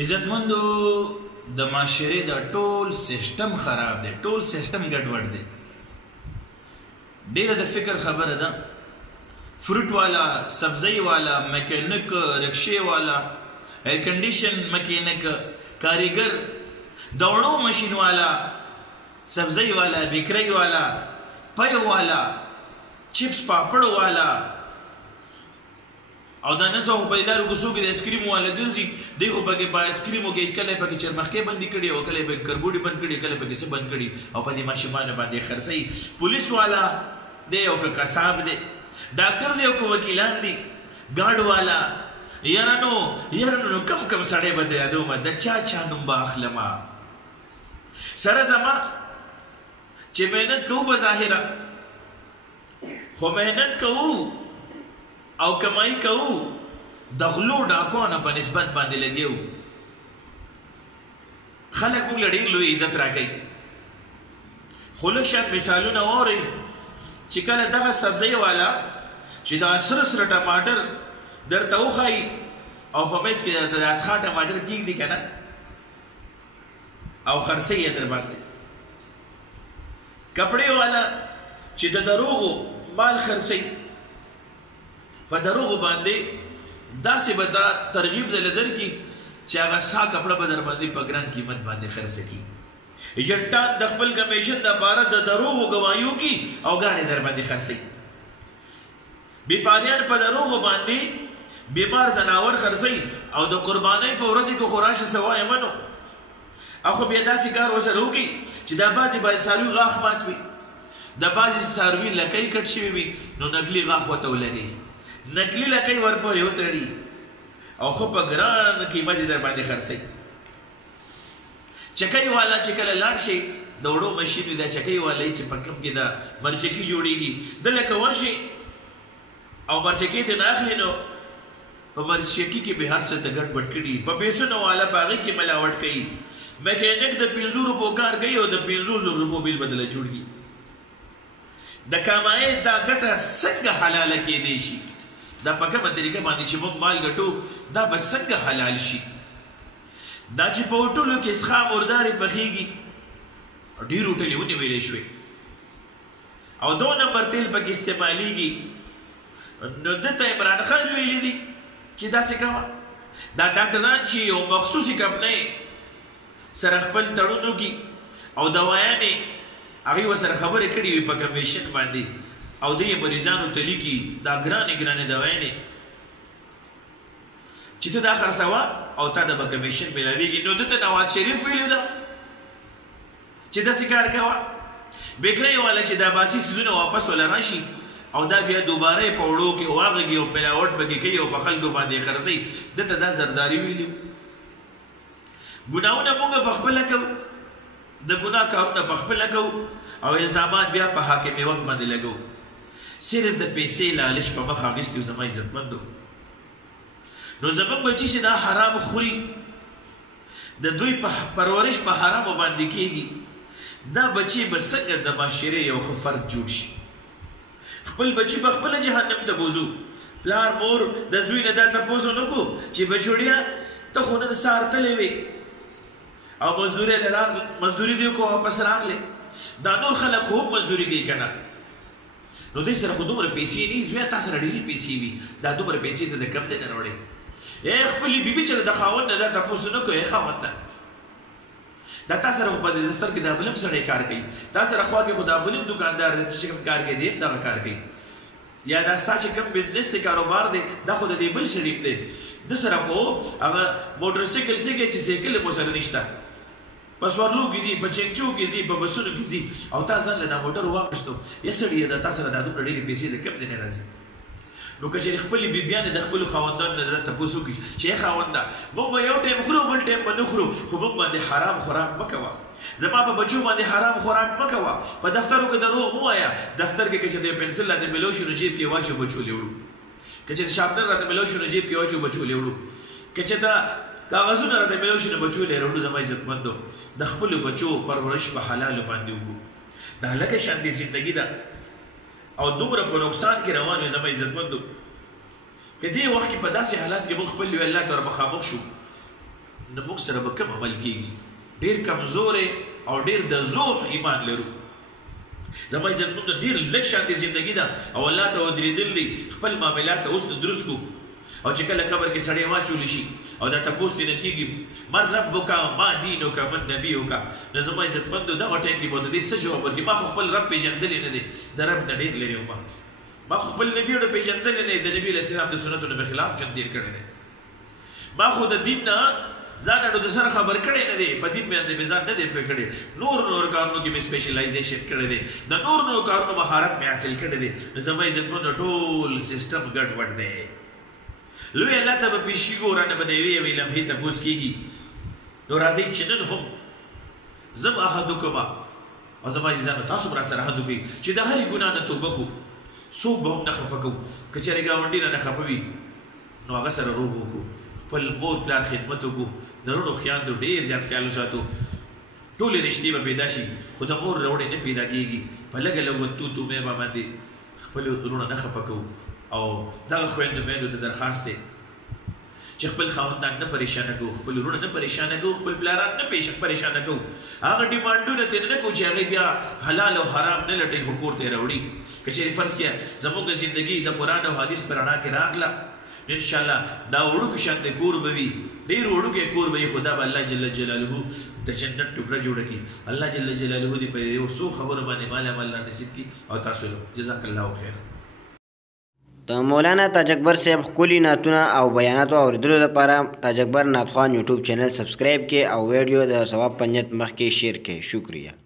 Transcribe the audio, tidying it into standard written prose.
عزتمندو د معاشرې د ټول سیستم خراب دی، ټول سیستم ګډوډ دی. ډیره د فکر خبره ده. فروټ والا، سبزی والا، میکینک، رکشې والا، ایر کنډیشن میکینک، کاریګر، دوړو ماشین والا، سبزی والا، بیکری والا، پای والا، چپس پاپړ والا، او دا نسو په ادارو کوڅو کې د آیسکریم والا ګرځي. دی خو پکې په آیسکریمو کې کله پکې چرمخکې بندي کړي او کله پکې کربوړي بند کړي، کله پکې څه بند کړي او په دې ماشومانو باندې خرڅوي. پولیس والا دی او که قصاب دی، ډاکټر دی او که وکیلان دي، ګارډ والا. یاره نو کم کم سړی به د یادومه، د چا نوم به اخلمه. سره زما چې محنت کوو به ظاهره، خو محنت کوو او کمائی کوو د غلو ډاکوانو په نسبت باندې لګیو. خلک موږ له ډېر لوی عزت راکوي، خو لږ شان مثالونه واورئ چې کله دغه سبزۍ والا چې دا سره سره ټماټر درته وښایي او په منځ کې د اسخا ټماټر کېږدي که نه او خرڅوي یې در باندې. کپړې والا چې د دروغو مال خرڅوي، په دروغو باندې داسې به دا ترغیب دله درکړي چې هغه سا کپړه به در باندې په ګران قیمت باندې خرڅه کړي. ایجنټان د خپل کمیشن دپاره د دروغو ګواهیو کي او ګاڼې در باندې خرڅوي. بیپاریان په دروغو باندې بیمار ځناور خرڅوي او د قربانۍ په ورځې کې خو راشه څه وایه منو. او خو بیا داسې کار ورسره وکړي چې دا بعضې باید څاروي غاښ مات وي، د بعضې څاروي لکۍ کټ شوي وي، نو نقلي غاښ ورته ولګوي، نقلي لکۍ ورپورې وتړي او خو په ګران قیمت یې در باندې خرڅوي. چکۍ والا چې کله لاړ شي د وړو مشین وي، دا چکۍ والا چې په کم کې دا مرچکي جوړېږي، د لکه ورشي او مرچکۍ ته نه اخلي، نو په مرچکي کې به هر څه ته ګډوډ کړي، په پیسونو والا په هغې کې ملاوټ کوي. میکینک د 500 روپو کار کوي او د 500 روپو بیل بدله جوړږي. د کمایۍ دا ګټه څنګه حلاله کېدی شي؟ دا په کومه طریقه باندې چې موږ مال ګټو دا به څنګه حلال شي؟ دا چې په هوټلو کې څښا مردارې پخېږي، ډېر هوټلې ونیولې شوې او 2 نمبر تیل پکې استعمالیږي، نو دته عمران خان ویلي دي چې داسې کوه. دا ډاکټران چې یو مخصوصي کمپنۍ سره خپل تړون وکړي او دوايانې هغې ورسره خبرې کړې وي په کمیشن باندې او دوی مریضانو ته لیکي دا ګرانې دوايانې چې ته دا خرڅوه او تا د به کمیشن میلاویږي. نو دته نواز شریف ویلي ده چې داسې کار کوه. بیکرۍ والا چې دا باسي څیزونه واپس وله راشي او دا بیا دوباره یې په وړو کې واغږي او ملاوټ پکې کوي او په خلکو باندې خرڅوي، دته دا زرداري ویلي. ګناهونه موږ په خپله کوو، د ګناه کارونه په خپله کوو او الزامات بیا په حاکم وقت باندې لګو. صرف د پیسې لالچ په مخ اخیستي و زما عزتمندو. نو زموږ بچي چې دا حرام خوري، د دوی په پرورش په حرامو باندې کېږي، دا بچي به څنګه د معاشرې یو ښه فرد جوړ شي؟ خپل بچي به خپله جهنم ته بوزو. پلار مور د زوی نه دا تپوس ونه کړو چې بچوړیه ته خو نن سهار تللی وې او مزدوري دې کو واپس راغلې. دا نور خلک خو هم مزدوري کوي که نه؟ نو دوی سره خو دومره پیسې نه وي، زویه تا سره ډېرې پیسې وي، دا دومره پیسې ته د کوم ځای نه راوړې؟ خپلې بیبي چې د خاوند نه دا تپوس نه کوي، خاونده دا تا سره خو په دفتر کې دا بلم سړی کار کوي، تا سره خوا کې خو دا بلم دوکاندار دی چې کوم کار کوي دی دغه کار کوي، یا دا ستا چې کوم بزنس دی کاروبار دی دا خو د دې بل شریک دی، د سره خو هغه موټر سایکل سیږي چې سایکل مو سره نشته، په سوارلو کې ځي، په چنچو کې ځي، په بسونو کې ځي او تا ځان له دا موټر واخیستو. یا سړیه دا تا سره دا دومره ډېرې پیسې د کوم ځای نه راځي؟ نو که چېرې خپلې بیبیانې د خپلو خاوندانو نه تپوس وکړي چې خاونده موږ به یو ټایم خورو بل ټایم به نه خورو، خو موږ باندې حرام خوراک مه کوه، زما په بچو باندې حرام خوراک مه کوه، په دفترو کې دروغ مه وایه. دفتر کې که چېرته یو پنسل راته میلو شي نو جیب کې واچو بچو لیوړو، که چېرته شارپنر راته میلو شي نو جیب کې واچو بچو لیوړو، که چېرته کاغذونه راته میلو شي نو بچو یې راوړو. زما عزتمندو د خپلو بچو پرورش په حلالو باندې وکړو. د هلکه شانتې زندګي ده او دومره په نقصان کې روان یو زما عزتمندو. که دې وخت کې په داسې حالات کې موږ خپل الله ته مخامخ شو نو موږ سره به کوم عمل کېږي؟ ډېر کمزورې او ډېر د زوح ایمان لرو. زما عزتمند ډېر لږ شانتې زندګي ده او الله ته ودرېدل دي خپل معاملات ته اوس درست کړو. او چې کله قبر کې سړی واچولی شي او دا تپوس ترې نه کېږي من ربک ما دینک من نبیک، نو زما عزتمندو دغه ټایم کې به د دې څه جواب ورکړي؟ ما خو خپل رب پېژندلی نه دی، د رب نه ډېر لرې وم. ما خو خپل نبي ورته پېژندلی نه دی، د نبي علیه السلام د سنتو نه مې خلاف ژوند تېر کړی دی. ما خو د دین نه ځان اډو د سره خبر کړی نه دی، په دین باندې مې ځان نه دی پوه کړی. نور کارونو کې مې سپیشلایزیشن کړی دی، د نور کارونو مهارت مې حاصل کړی دی. نو زما عزتمندو ټول سیسټم ګډوډ دی. لوی الله ته به پیش کېږو، رانه به د یوې لمحې تپوس کېږي. نو راځئ چې نن هم زه به عهد وکړم او زما عزیزانو تاسو به راسره عهد وکړئ چې د هرې ګناه نه توبه کړو، څوک به هم نه خفه کوو. که چېرې ګاونډي رانه خفه وي نو هغه سره روغ وکړو، خپل مور پلار خدمت وکړو، د رڼو خویندو ډېر زیات خیال وساتو. ټولې رشتې به پیدا شي خو د مور روړې نه پیدا کېږي. په لږه لږ ونتوتو مې به باندې خپل وروڼه نه خفه کوو. او دغه خویندو میندو ته درخواست دی چې خپل خاوندان نه پریشانه کوو، خپل وروڼه نه پریشانه کوو، خپل پلاران نه پریشانه کوو. هغه ډیمانډونه ترې نه کوو چې هغې بیا حلال او حرام نه لټوي خو کور ته یې راوړي. که چېرې فرض کړه زموږ زندګي د قرآن او حدیث په رڼا کې راغله، انشاءالله دا وړوکی شانتی کور به وي، ډېر وړوکی کور به وي، خو دا به الله جل جلاله د جنت ټوکړه جوړه کړي. الله جل جلاله دې په یو څو خبرو باندې مال عمل نصیب کړي. او تاسو جزاک الله خیر. د مولانا تاج اکبر صاحب ښکلي نعتونه او بیاناتو اورېدلو لپاره تاج اکبر نعت خوان یوټیوب چینل سبسکرایب کړئ او ویډیو د ثواب په نیت مخکې شیر کړئ. شکریہ.